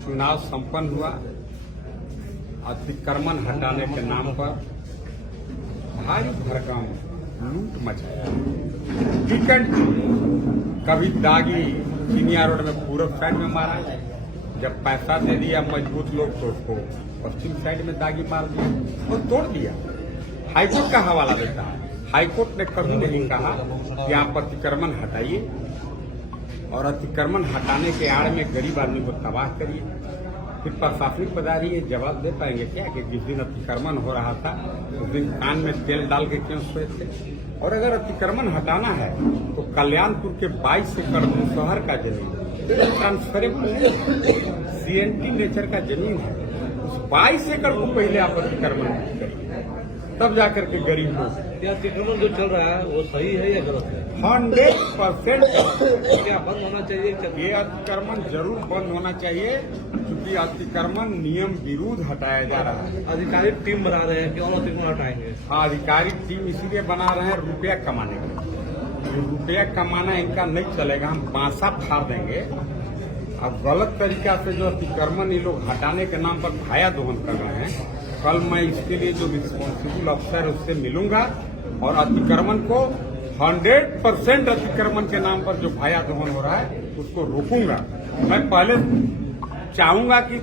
चुनाव संपन्न हुआ। अतिक्रमण हटाने के नाम पर भारी भरकम लूट मचाया। टिकट कभी दागी चिनिया रोड में पूर्व साइड में मारा, जब पैसा दे दिया मजबूत लोग तो उसको पश्चिम साइड में दागी मार दिया और तोड़ दिया। हाईकोर्ट का हवाला देता है। हाईकोर्ट ने कभी नहीं कहा कि आप अतिक्रमण हटाइए और अतिक्रमण हटाने के आड़ में गरीब आदमी को तबाह करिए। फिर प्रशासनिक पदाधिकारी ये जवाब दे पाएंगे क्या कि जिस दिन अतिक्रमण हो रहा था उस दिन कान में तेल डाल के क्यों सोए थे? और अगर अतिक्रमण हटाना है तो कल्याणपुर के 22 एकड़ मुसहर का जमीन ट्रांसफरेबल CNT नेचर का जमीन है, उस 22 एकड़ को पहले आप अतिक्रमण करिए, तब जाकर के गरीब लोग। अतिक्रमण जो चल रहा है वो सही है या गलत है? 100% क्या बंद होना चाहिए? ये अतिक्रमण जरूर बंद होना चाहिए, क्योंकि अतिक्रमण नियम विरुद्ध हटाया जा रहा है। अधिकारी टीम बना रहे हैं कि और अतिक्रमण हटाएंगे? हाँ, अधिकारी टीम इसलिए बना रहे हैं रुपया कमाने के लिए। रुपया कमाना इनका नहीं चलेगा, हम बांसा फाड़ देंगे। अब गलत तरीका से जो अतिक्रमण ये लोग हटाने के नाम पर भाया दोहन कर रहे हैं, कल मैं इसके लिए जो रिस्पॉन्सिबल अफसर है उससे मिलूंगा और अतिक्रमण को 100% अतिक्रमण के नाम पर जो भाया दोहन हो रहा है उसको रोकूंगा। मैं पहले चाहूंगा कि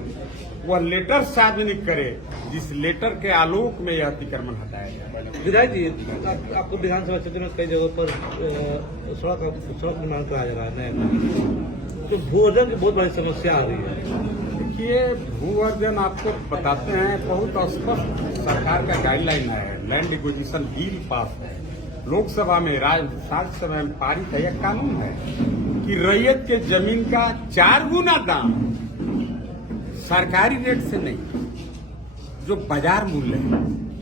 वह लेटर सार्वजनिक करे जिस लेटर के आलोक में यह अतिक्रमण हटाया जाए। विधायक जी, आपको विधानसभा क्षेत्र में कई जगहों पर सड़क निर्माण कराया जा रहा है, तो भूअर्जन की बहुत बड़ी समस्या आ रही है। देखिए, भूअर्जन आपको बताते हैं बहुत स्पष्ट सरकार का गाइडलाइन है। लैंड एक्विजिशन बिल पास है लोकसभा में, राज्यसभा में पारित है। यह कानून है कि रैयत के जमीन का 4 गुना दाम सरकारी रेट से नहीं, जो बाजार मूल्य है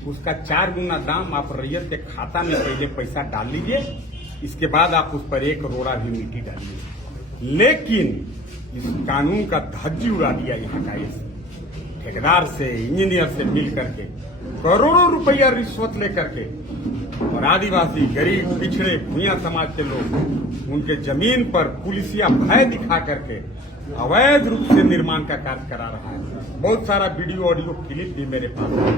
उसका 4 गुना दाम आप रैयत के खाता में पहले पैसा डाल लीजिए, इसके बाद आप उस पर 1 करोड़ भी मिट्टी डालिए। लेकिन इस कानून का धज्जी उड़ा दिया यहाँ का इस ठेकेदार से, इंजीनियर से मिल करके करोड़ों रुपया रिश्वत लेकर के, और आदिवासी, गरीब, पिछड़े, भूया समाज के लोग उनके जमीन पर पुलिसिया भय दिखा करके अवैध रूप से निर्माण का कार्य करा रहा है। बहुत सारा वीडियो ऑडियो क्लिप भी मेरे पास है।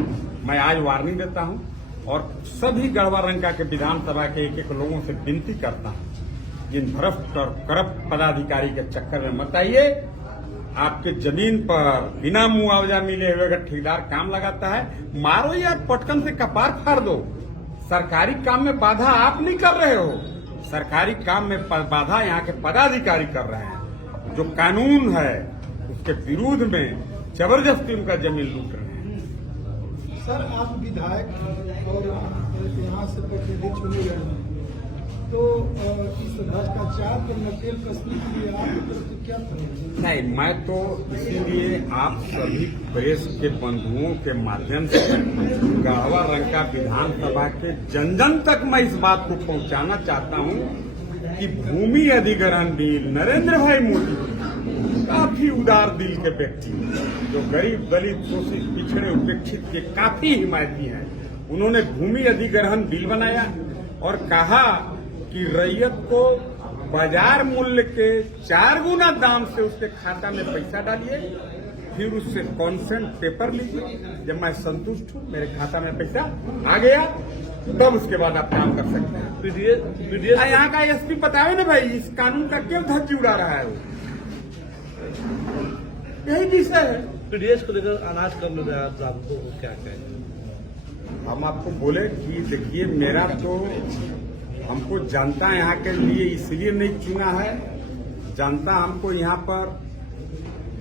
मैं आज वार्निंग देता हूं और सभी गढ़वा रंका के विधानसभा के एक लोगों से विनती करता हूं, जिन भ्रष्ट और करप्ट पदाधिकारी के चक्कर में मत आइए। आपके जमीन पर बिना मुआवजा मिले हुए अगर ठेकेदार काम लगाता है, मारो या पटकन से कपार फाड़ दो। सरकारी काम में बाधा आप नहीं कर रहे हो, सरकारी काम में बाधा यहाँ के पदाधिकारी कर रहे हैं, जो कानून है उसके विरोध में जबरदस्ती उनका जमीन लूट रहे हैं। सर, आप विधायक और यहाँ से प्रतिनिधि चुने गए हैं, तो इस भ्रष्टाचार को नकेल कसने के लिए आपकी तरफ से क्या करेंगे? नहीं, मैं तो इसीलिए आप सभी प्रेस के बंधुओं के माध्यम से गढ़वा रंका विधानसभा के जन जन तक मैं इस बात को पहुंचाना चाहता हूं कि भूमि अधिग्रहण बिल नरेंद्र भाई मोदी काफी उदार दिल के व्यक्ति, जो गरीब, दलित, शोषित, पिछड़े, उपेक्षित के काफी हिमायती हैं, उन्होंने भूमि अधिग्रहण बिल बनाया और कहा कि रैयत को बाजार मूल्य के 4 गुना दाम से उसके खाता में पैसा डालिए, फिर उससे कॉन्सेंट पेपर लीजिए। जब मैं संतुष्ट हूं, मेरे खाता में पैसा आ गया, तब उसके बाद आप काम कर सकते हैं। यहाँ का SP बताओ ना भाई, इस कानून का क्यों धज्जी उड़ा रहा है? वो यही विषय है। पीडीएस को लेकर अनाज कम मिल रहा है, आपको क्या कहें? हम आपको बोले कि देखिए, मेरा तो हमको जनता यहाँ के लिए इसलिए नहीं चुना है। जनता हमको यहाँ पर,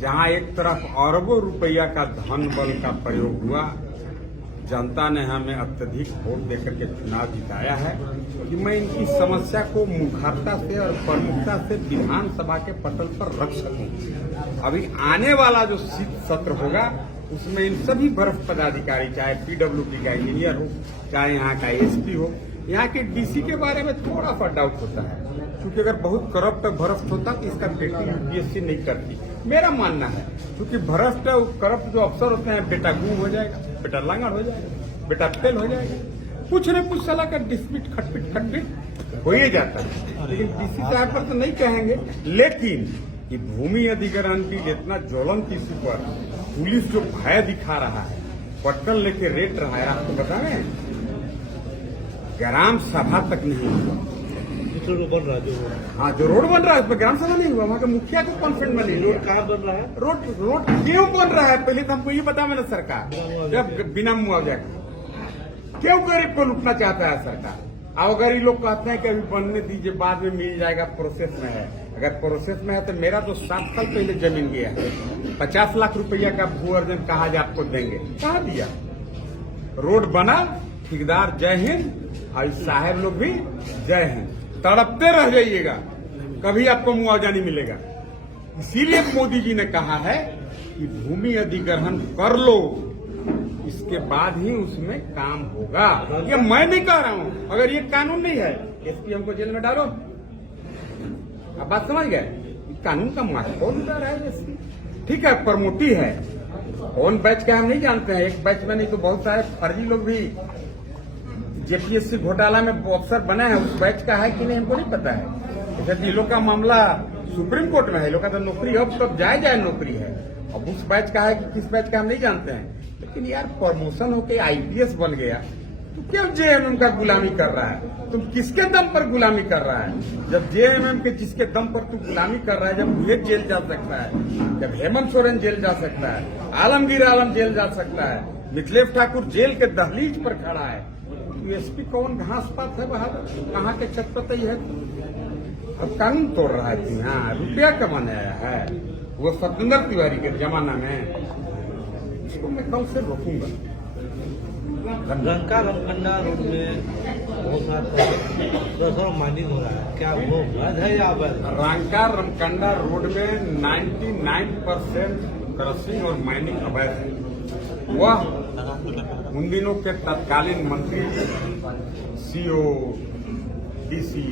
जहाँ एक तरफ अरबों रुपया का धन बल का प्रयोग हुआ, जनता ने हमें अत्यधिक वोट देकर के चुनाव जिताया है कि मैं इनकी समस्या को मुखरता से और प्रमुखता से विधानसभा के पटल पर रख सकूं। अभी आने वाला जो सत्र होगा उसमें इन सभी भ्रष्ट पदाधिकारी, चाहे PWD का इंजीनियर हो, चाहे यहाँ का SP हो, यहाँ के DC के बारे में थोड़ा सा डाउट होता है, क्योंकि अगर बहुत करप्ट भ्रष्ट होता तो इसका बेटी UPSC नहीं करती, मेरा मानना है। क्योंकि भ्रष्ट करप्ट जो अफसर होते हैं, बेटा गुम हो जाएगा, बेटा लांगड़ हो जाएगा, बेटा फेल हो जाएगा, कुछ न कुछ सलाह का डिस्प्यूट खटपिट हो ही जाता है। लेकिन DC साहब पर तो नहीं कहेंगे, लेकिन कि भूमि अधिग्रहण की इतना ज्वलंत इशू पर पुलिस जो भय दिखा रहा है, पटकन लेके रेट रहा है, आपको बताएं ग्राम सभा तक नहीं हुआ। रोड बन रहा है जो हाँ, जो रोड बन रहा है उस पर ग्राम सभा नहीं हुआ, वहाँ के मुखिया को कॉन्फ्रेंस में नहीं रोड लिया। कहाँ बन रहा है? रोड क्यों बन रहा है पहले तो हमको ये बता मेरा सरकार, जब बिना मुआवजा के क्यों गरीब को लूटना चाहता है सरकार? अब अगर ये लोग कहते हैं कि अभी बनने दीजिए, बाद में मिल जाएगा, प्रोसेस में है। अगर प्रोसेस में है तो मेरा तो 7 साल पहले जमीन गया है, 50 लाख रुपया का भू अर्जन कहा जा आपको देंगे, कहा दिया। रोड बना, ठेकेदार जय हिंद, और साहब लोग भी जय हिंद, तड़पते रह जाइएगा, कभी आपको मुआवजा नहीं मिलेगा। इसीलिए मोदी जी ने कहा है कि भूमि अधिग्रहण कर लो, इसके बाद ही उसमें काम होगा। ये मैं नहीं कह रहा हूं, अगर ये कानून नहीं है एसपी हमको जेल में डालो। आप बात समझ गए? कानून का मार्ग कौन कर रहा है एसपी? ठीक है, प्रमोटी है, कौन बैच का हम नहीं जानते हैं, एक बैच में नहीं तो बहुत सारे फर्जी लोग भी जेपीएससी घोटाला में अफसर बने हैं, उस बैच का है कि नहीं हमको नहीं पता है। जैसे लोग का मामला सुप्रीम कोर्ट में है, लोग का तो नौकरी अब तब जाए नौकरी है, अब उस बैच का है कि किस बैच का हम नहीं जानते हैं। लेकिन यार प्रमोशन होके आईपीएस बन गया तो क्यों जेएमएम का गुलामी कर रहा है? तुम किसके दम पर गुलामी कर रहा है? जब जेएमएम के जिसके दम पर तू गुलामी कर रहा है, जब मुझे जेल जा सकता है, जब हेमंत सोरेन जेल जा सकता है, आलमगीर आलम जेल जा सकता है, मिथिलेश ठाकुर जेल के दहलीज पर खड़ा है, एसपी कौन घास पात है बाहर, कहाँ के चटपट ही है? अब कानून तोड़ रहा है कि हाँ रुपया कमाने आया है, वो सत्येंद्र तिवारी के जमाना में। इसको मैं कल से रोकूंगा। रंका रमकंडा रोड में बहुत सारा माइनिंग हो रहा है, क्या वो वैध है या अवैध? रंका रमकंडा रोड में 99% क्रशिंग और माइनिंग अवैध है। वह उन दिनों के तत्कालीन मंत्री, सीओ, डीसी,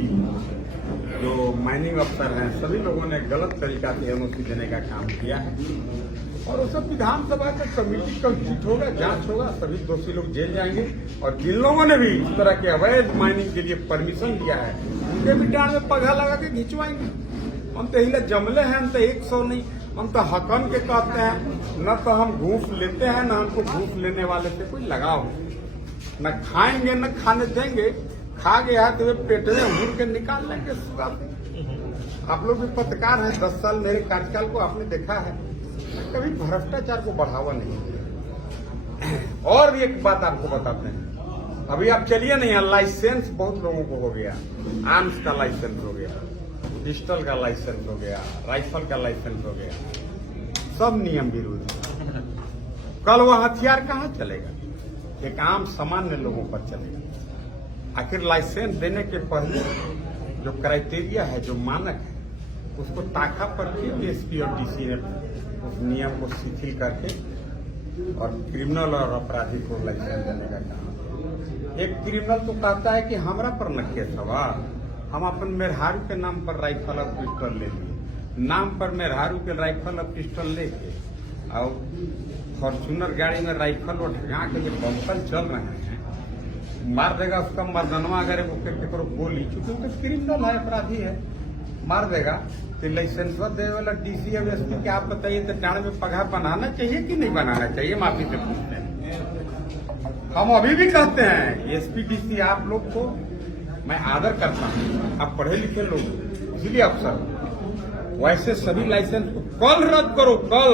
जो माइनिंग अफसर हैं, सभी लोगों ने गलत तरीका से एनओसी देने का काम किया है, और वो सब विधानसभा का कमेटी कंप्लीट होगा, जांच होगा, सभी दोषी लोग जेल जाएंगे। और जिन लोगों ने भी इस तरह के अवैध माइनिंग के लिए परमिशन दिया है, उनके भी डांड में पगा लगा के खिंचवाएंगे। हम तो हिले जमले हैं, हम तो 100 नहीं, हम तो हकम के कहते हैं, न तो हम घूस लेते हैं, न हमको घूस लेने वाले से कोई लगाव है, न खाएंगे न खाने देंगे, खा गया तो वे पेट में हुर के निकाल लेंगे। आप लोग भी पत्रकार हैं, 10 साल मेरे कार्यकाल को आपने देखा है, कभी भ्रष्टाचार को बढ़ावा नहीं दिया। और भी एक बात आपको बताते हैं, अभी आप चलिए नहीं, लाइसेंस बहुत लोगों को हो गया, आर्म्स का लाइसेंस हो गया, पिस्टल का लाइसेंस हो गया, राइफल का लाइसेंस हो गया, सब नियम विरुद्ध। कल वह हथियार कहाँ चलेगा? एक आम सामान्य लोगों पर चलेगा। आखिर लाइसेंस देने के पहले जो क्राइटेरिया है, जो मानक है, उसको ताका पर के एसपी और डीसी ने उस नियम को शिथिल करके और क्रिमिनल और अपराधी को लाइसेंस देने का काम। एक क्रिमिनल तो कहता है कि हमरा पर न केस हवा, हम अपन मेहरारू के नाम पर राइफल और पिस्टल ले लिए, नाम पर मेहरारू के राइफल और पिस्टल लेके और फॉर्चूनर गाड़ी में राइफल और ढगा के जो बम्पर चल रहे हैं, मार देगा उसका मर्दनवा। अगर वो गोली, चूंकि वो क्रिमिनल है, अपराधी है, मार देगा तो लाइसेंस दे वाला डीसी और एसपी के आप बताइए तो डांड में पगा बनाना चाहिए कि नहीं बनाना चाहिए? माफी से पूछते हैं। हम अभी भी कहते हैं एसपी डीसी आप लोग को मैं आदर करता हूँ, आप पढ़े लिखे लोग, इसलिए अफसर, वैसे सभी लाइसेंस को कल रद्द करो, कल।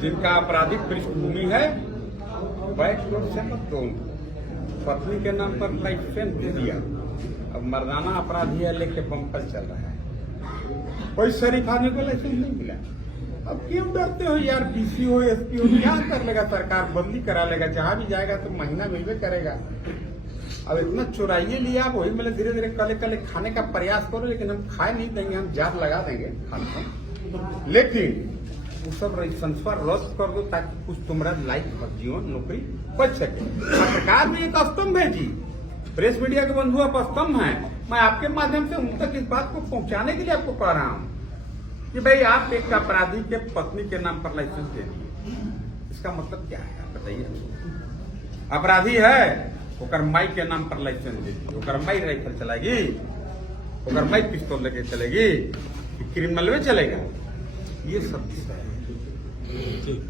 जिनका आपराधिक पृष्ठभूमि है बैक रोड से मत दो, पत्नी के नाम पर लाइसेंस दे दिया, अब मर्दाना अपराधी है लेके बम्पर चल रहा है, कोई शरीफ आदमी को लाइसेंस नहीं मिला। अब क्यों डरते हो यार? डीसी हो, एसपी हो, क्या कर लेगा सरकार? बदली करा लेगा, जहां भी जाएगा तो महीना मिलवे करेगा। अब इतना चुराइए लिया, आप वही मतलब धीरे धीरे कले कले खाने का प्रयास करो, लेकिन हम खाए नहीं देंगे, हम जात लगा देंगे खाने। लेकिन वो सब संस्था रद्द कर दो ताकि कुछ तुम्हारा लाइफ और जीवन नौकरी बच सके। सरकार ने एक स्तंभ है जी, प्रेस मीडिया के बंधु आप स्तंभ हैं, मैं आपके माध्यम से उन तक इस बात को पहुंचाने के लिए आपको कह रहा हूं कि भाई आप एक अपराधी के पत्नी के नाम पर लाइसेंस दे दिए, इसका मतलब क्या है आप बताइए? अपराधी है, ओकर माई के नाम पर लाइसेंस दे दी, ओकर माई राइफल चलाएगी, ओकर माई पिस्तौल लेके चलेगी, कि क्रिमिनल में चलेगा, ये सब विषय है। ठीक